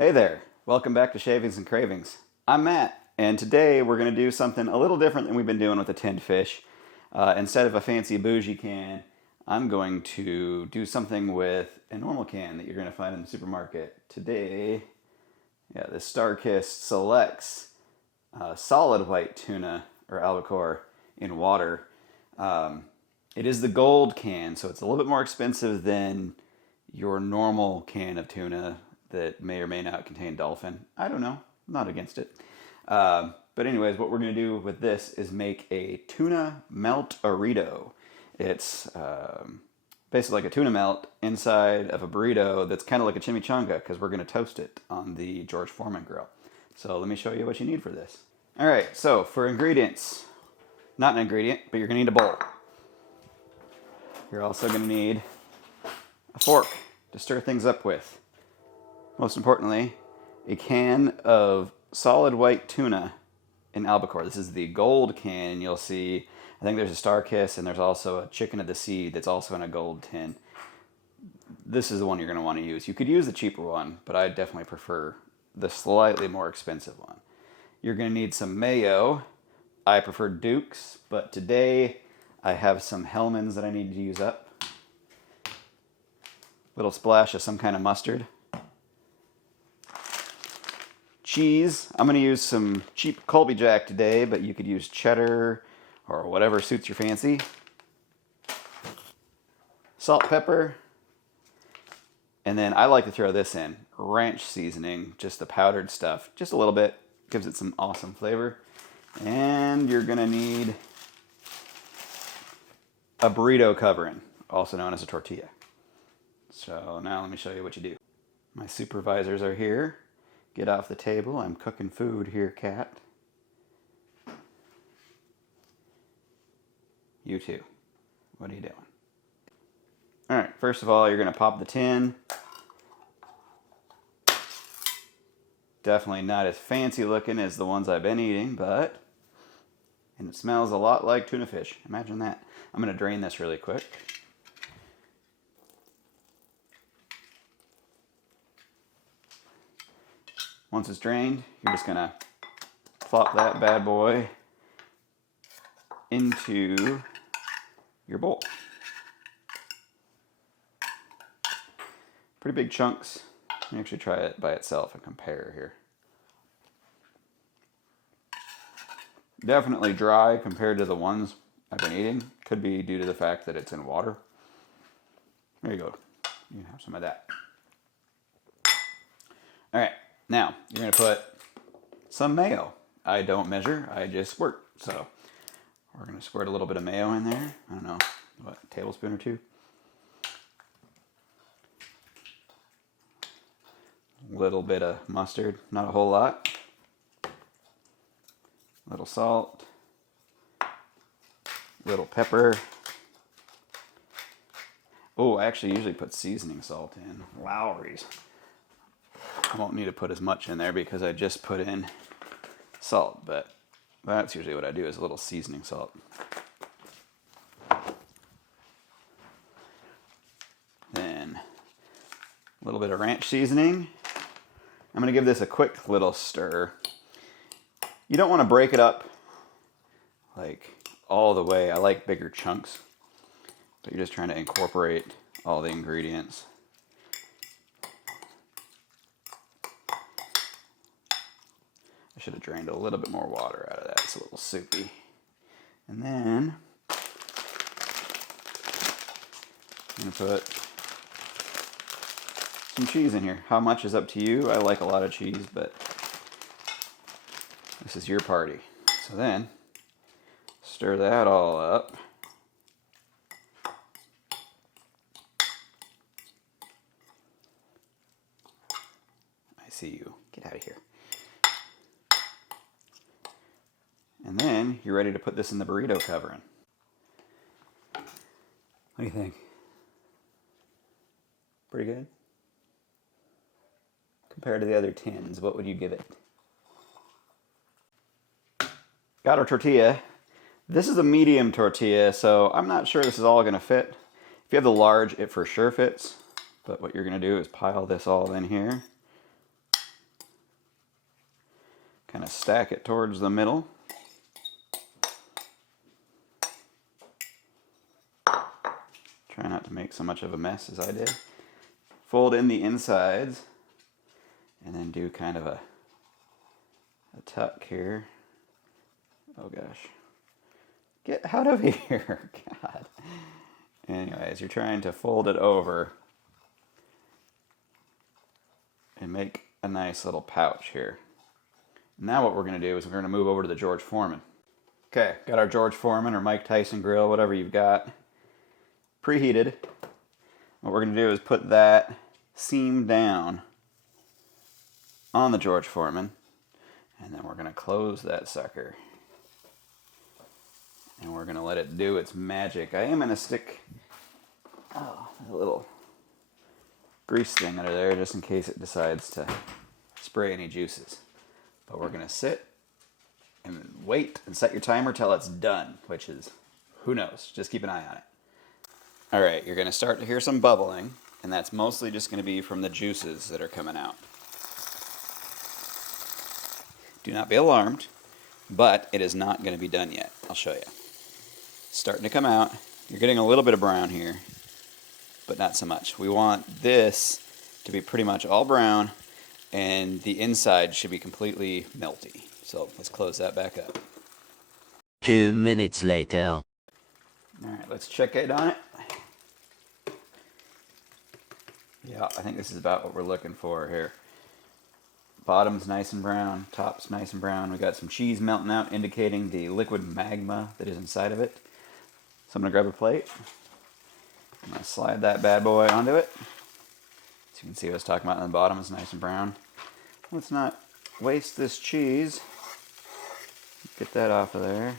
Hey there, welcome back to Shavings and Cravings. I'm Matt, and today we're going to do something a little different than we've been doing with the tinned fish. Instead of a fancy bougie can, I'm going to do something with a normal can that you're going to find in the supermarket. Today, the StarKist selects solid white tuna or albacore in water. It is the gold can, so it's a little bit more expensive than your normal can of tuna that may or may not contain dolphin. I don't know. I'm not against it. But anyways, what we're going to do with this is make a Tunamelt-arito. It's basically like a tuna melt inside of a burrito that's kind of like a chimichanga because we're going to toast it on the George Foreman grill. So let me show you what you need for this. All right, so for ingredients, not an ingredient, but you're going to need a bowl. You're also going to need a fork to stir things up with. Most importantly, a can of solid white tuna in albacore. This is the gold can. You'll see, I think there's a StarKist and there's also a chicken of the sea that's also in a gold tin. This is the one you're going to want to use. You could use the cheaper one, but I definitely prefer the slightly more expensive one. You're going to need some mayo. I prefer Duke's, but today I have some Hellmann's that I need to use up. Little splash of some kind of mustard. Cheese. I'm going to use some cheap Colby Jack today, but you could use cheddar or whatever suits your fancy. Salt, pepper. And then I like to throw this in. Ranch seasoning, just the powdered stuff. Just a little bit. Gives it some awesome flavor. And you're going to need a burrito covering, also known as a tortilla. So now let me show you what you do. My supervisors are here. Get off the table. I'm cooking food here, Cat. You too. What are you doing? All right, first of all, you're going to pop the tin. Definitely not as fancy looking as the ones I've been eating, and it smells a lot like tuna fish. Imagine that. I'm going to drain this really quick. Once it's drained, you're just going to plop that bad boy into your bowl. Pretty big chunks. Let me actually try it by itself and compare here. Definitely dry compared to the ones I've been eating. Could be due to the fact that it's in water. There you go. You can have some of that. All right. Now, you're going to put some mayo. I don't measure, I just squirt. So, we're going to squirt a little bit of mayo in there. I don't know, what, a tablespoon or two? A little bit of mustard, not a whole lot. A little salt. A little pepper. Oh, I actually usually put seasoning salt in. Lowry's. I won't need to put as much in there because I just put in salt, but that's usually what I do is a little seasoning salt. Then a little bit of ranch seasoning. I'm going to give this a quick little stir. You don't want to break it up like all the way. I like bigger chunks, but you're just trying to incorporate all the ingredients. I should have drained a little bit more water out of that. It's a little soupy. And then I'm going to put some cheese in here. How much is up to you. I like a lot of cheese, but this is your party. So then stir that all up. I see you. Get out of here. And then you're ready to put this in the burrito covering. What do you think? Pretty good? Compared to the other tins, what would you give it? Got our tortilla. This is a medium tortilla, so I'm not sure this is all going to fit. If you have the large, it for sure fits. But what you're going to do is pile this all in here. Kind of stack it towards the middle. Try not to make so much of a mess as I did. Fold in the insides and then do kind of a tuck here. Oh gosh. Get out of here, God. Anyways, you're trying to fold it over and make a nice little pouch here. Now what we're going to do is we're going to move over to the George Foreman. Okay, got our George Foreman or Mike Tyson grill, whatever you've got, preheated. What we're going to do is put that seam down on the George Foreman, and then we're going to close that sucker. And we're going to let it do its magic. I am going to stick a little grease thing under there just in case it decides to spray any juices. But we're going to sit and wait and set your timer till it's done, which is, who knows, just keep an eye on it. All right, you're going to start to hear some bubbling, and that's mostly just going to be from the juices that are coming out. Do not be alarmed, but it is not going to be done yet. I'll show you. Starting to come out. You're getting a little bit of brown here, but not so much. We want this to be pretty much all brown, and the inside should be completely melty. So let's close that back up. 2 minutes later. All right, let's check it on it. Yeah, I think this is about what we're looking for here. Bottom's nice and brown, top's nice and brown. We got some cheese melting out, indicating the liquid magma that is inside of it. So I'm gonna grab a plate. I'm gonna slide that bad boy onto it. So you can see what I was talking about on the bottom is nice and brown. Let's not waste this cheese. Get that off of there.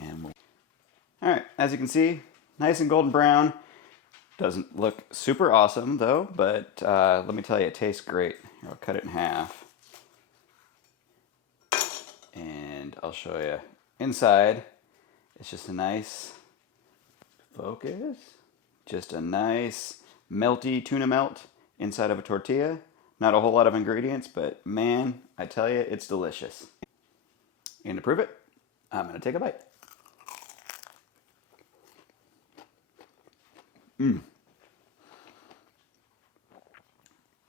And all right, as you can see, nice and golden brown. Doesn't look super awesome though, but let me tell you, it tastes great. Here, I'll cut it in half. And I'll show you inside. It's just a nice focus. Just a nice melty tuna melt inside of a tortilla. Not a whole lot of ingredients, but man, I tell you, it's delicious. And to prove it, I'm gonna take a bite.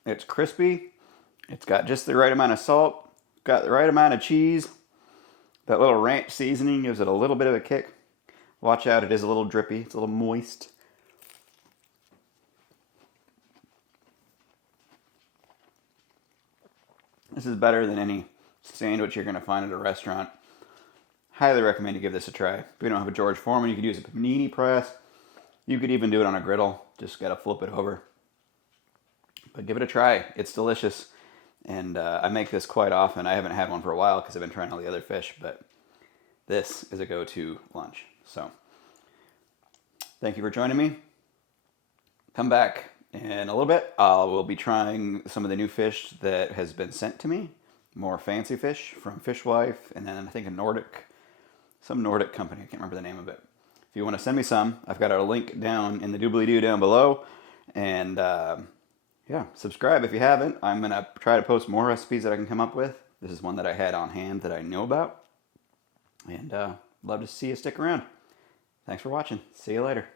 It's crispy. It's got just the right amount of salt. Got the right amount of cheese. That little ranch seasoning gives it a little bit of a kick. Watch out, it is a little drippy. It's a little moist. This is better than any sandwich you're going to find at a restaurant. Highly recommend you give this a try. If you don't have a George Foreman, you could use a panini press. You could even do it on a griddle. Just got to flip it over. But give it a try. It's delicious. And I make this quite often. I haven't had one for a while because I've been trying all the other fish. But this is a go-to lunch. So thank you for joining me. Come back in a little bit. I will be trying some of the new fish that has been sent to me. More fancy fish from Fishwife. And then I think some Nordic company. I can't remember the name of it. If you want to send me some, I've got a link down in the doobly-doo down below. And yeah, subscribe if you haven't. I'm going to try to post more recipes that I can come up with. This is one that I had on hand that I know about. And love to see you stick around. Thanks for watching. See you later.